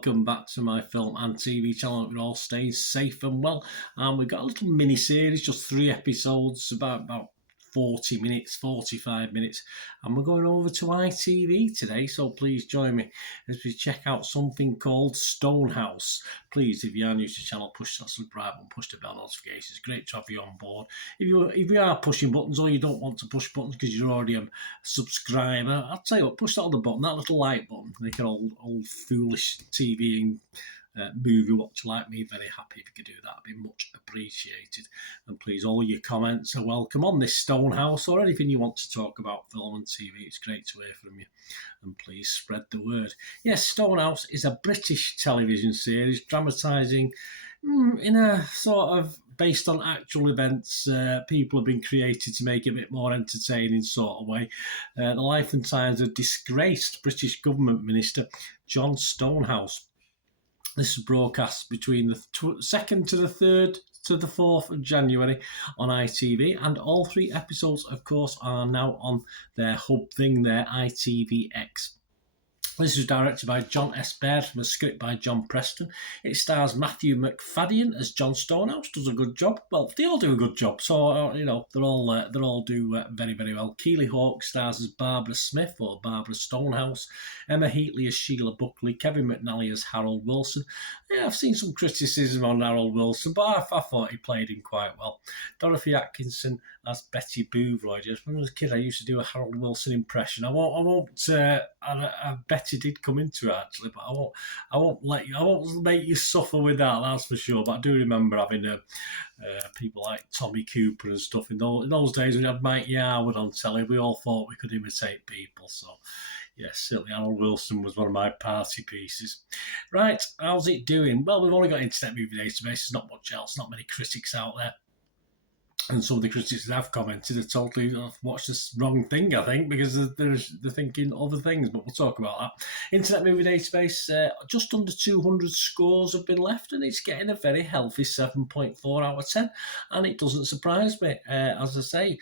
welcome back to my film and TV channel. We're all staying safe and well. And we've got a little mini-series, just 3 episodes, about 40 minutes, 45 minutes. And we're going over to ITV today, so please join me as we check out something called Stonehouse. Please, if you are new to the channel, push that subscribe button, push the bell notifications. Great to have you on board. If you are pushing buttons or you don't want to push buttons because you're already a subscriber, I'll tell you what, push that other button, that little like button. Make an old foolish TV and movie watcher like me very happy if you could do that. It'd be much appreciated. And please, all your comments are welcome on this Stonehouse or anything you want to talk about film and TV. It's great to hear from you, and please spread the word. Yes, Stonehouse is a British television series dramatising in a sort of based on actual events. People have been created to make it a bit more entertaining sort of way. The life and times of disgraced British government minister John Stonehouse. This is broadcast between the 2nd to the 3rd to the 4th of January on ITV, and all 3 episodes, of course, are now on their hub thing, their ITVX. This was directed by John S. Baird from a script by John Preston. It stars Matthew McFadden as John Stonehouse. Does a good job. Well, they all do a good job. So they all do very, very well. Keely Hawke stars as Barbara Smith or Barbara Stonehouse. Emma Heatley as Sheila Buckley. Kevin McNally as Harold Wilson. Yeah, I've seen some criticism on Harold Wilson, but I thought he played him quite well. Dorothy Atkinson as Betty Boothroyd. When I was a kid, I used to do a Harold Wilson impression. I Betty did come into it actually, but I won't make you suffer with that. That's for sure. But I do remember having people like Tommy Cooper and stuff in those days when we had Mike Yarwood on telly. We all thought we could imitate people. So yes, certainly Harold Wilson was one of my party pieces. Right, how's it doing? Well, we've only got Internet Movie Database. There's not much else. Not many critics out there. And some of the critics that have commented have totally watched this wrong thing, I think, because they're thinking other things, but we'll talk about that. Internet Movie Database, just under 200 scores have been left, and it's getting a very healthy 7.4 out of 10, and it doesn't surprise me. As I say,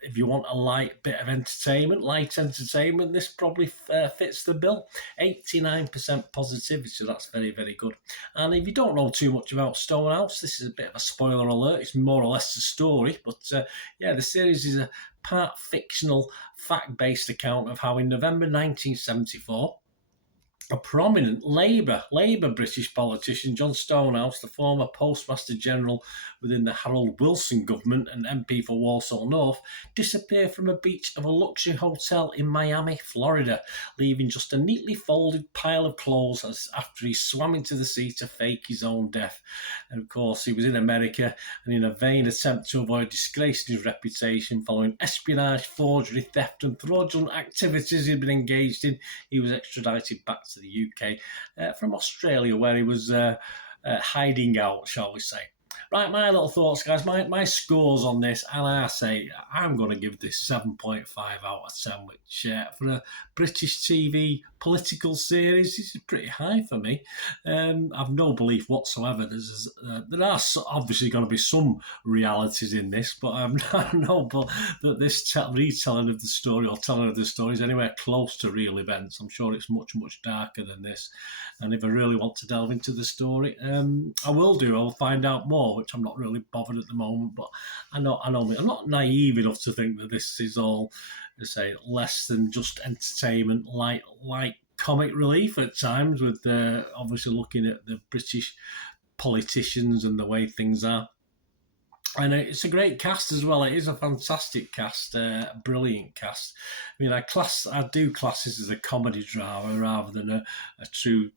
if you want a light entertainment, this probably fits the bill. 89% positivity, so that's very, very good. And if you don't know too much about Stonehouse, this is a bit of a spoiler alert. It's more or less the story, but the series is a part fictional, fact-based account of how in November 1974, a prominent Labour British politician, John Stonehouse, the former Postmaster General within the Harold Wilson government and MP for Walsall North, disappeared from a beach of a luxury hotel in Miami, Florida, leaving just a neatly folded pile of clothes after he swam into the sea to fake his own death. And of course, he was in America, and in a vain attempt to avoid disgracing his reputation following espionage, forgery, theft and fraudulent activities he'd been engaged in, he was extradited back to the UK from Australia, where he was hiding out, shall we say. Right, my little thoughts, guys. My scores on this, and I say I'm going to give this 7.5 out of 10, which for a British TV political series is pretty high for me. I've no belief whatsoever. There are obviously going to be some realities in this, but I know that this retelling of the story or telling of the story is anywhere close to real events. I'm sure it's much, much darker than this. And if I really want to delve into the story, I will do. I'll find out more, which I'm not really bothered at the moment. But I know I'm not naive enough to think that this is all, let's say, less than just entertainment, light comic relief at times, with obviously looking at the British politicians and the way things are. And it's a great cast as well. It is a fantastic cast, brilliant cast. I mean, I do class this as a comedy drama rather than a true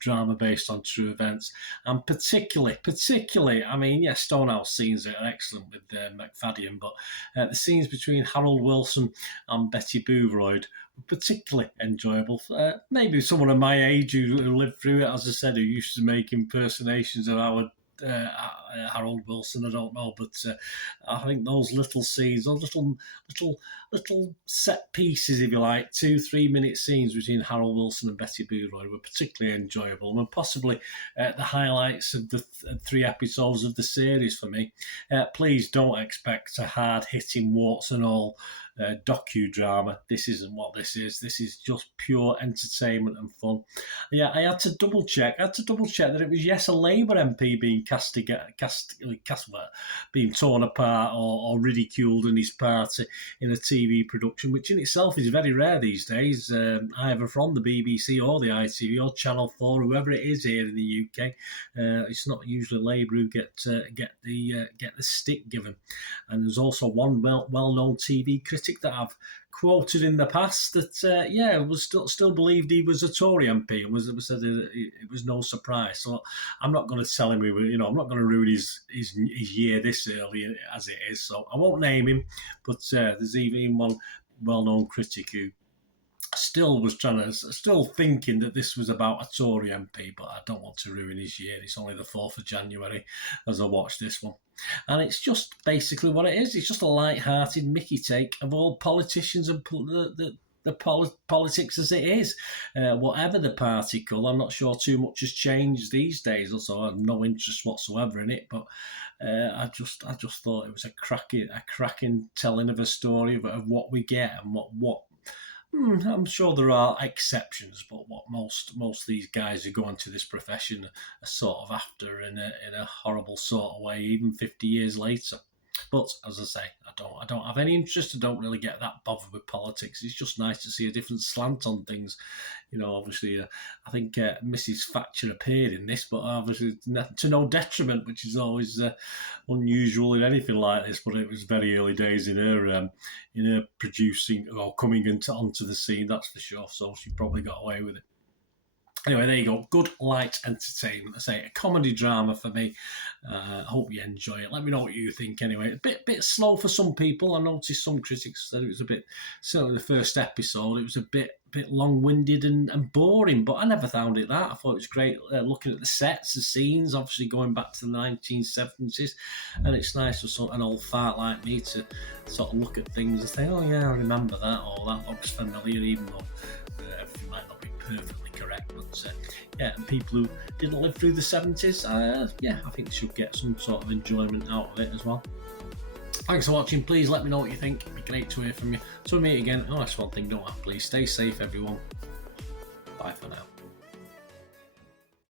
drama based on true events. And particularly, I mean, yes, Stonehouse scenes are excellent with McFadden, but the scenes between Harold Wilson and Betty Boothroyd were particularly enjoyable. Maybe someone of my age who lived through it, as I said, who used to make impersonations of Harold Wilson, I don't know, but I think those little scenes, those little set pieces, if you like, 2-3 minute scenes between Harold Wilson and Betty Boothroyd were particularly enjoyable, and possibly the highlights of the 3 episodes of the series for me. Please don't expect a hard-hitting warts and all docudrama. This isn't what this is. This is just pure entertainment and fun. Yeah, I had to double check that it was, yes, a Labour MP being being torn apart or ridiculed in his party in a TV production, which in itself is very rare these days, either from the BBC or the ITV or Channel 4, whoever it is here in the UK. It's not usually Labour who get the stick given. And there's also one well-known TV critic that I've quoted in the past that was still believed he was a Tory MP, and said it was no surprise. So I'm not going to tell him I'm not going to ruin his year this early as it is. So I won't name him, but there's even one well-known critic who still thinking that this was about a Tory MP, but I don't want to ruin his year. It's only the 4th of January as I watch this one. And it's just basically what it is. It's just a light-hearted Mickey take of all politicians and the politics as it is. Whatever the party colour, I'm not sure too much has changed these days, also I have no interest whatsoever in it, but I just thought it was a cracking telling of a story of what we get and what I'm sure there are exceptions, but what most of these guys who go into this profession are sort of after in a horrible sort of way, even 50 years later. But as I say, I don't have any interest. I don't really get that bothered with politics. It's just nice to see a different slant on things. Obviously, I think Mrs. Thatcher appeared in this, but obviously to no detriment, which is always unusual in anything like this. But it was very early days in her producing or coming onto the scene, that's for sure. So she probably got away with it. Anyway, there you go. Good light entertainment. I say a comedy drama for me. Hope you enjoy it. Let me know what you think. Anyway, a bit slow for some people. I noticed some critics said it was a bit. Certainly, the first episode, it was a bit long-winded and boring. But I never found it that. I thought it was great looking at the sets, the scenes. Obviously, going back to the 1970s, and it's nice for an old fart like me to sort of look at things and say, "Oh yeah, I remember that," or "That looks familiar," even though everything might not be perfectly correct, but and people who didn't live through the 70s, I think they should get some sort of enjoyment out of it as well. Thanks for watching. Please let me know what you think. It'd be great to hear from you. So meet again. Oh, that's one thing, don't I? Please stay safe, everyone. Bye for now.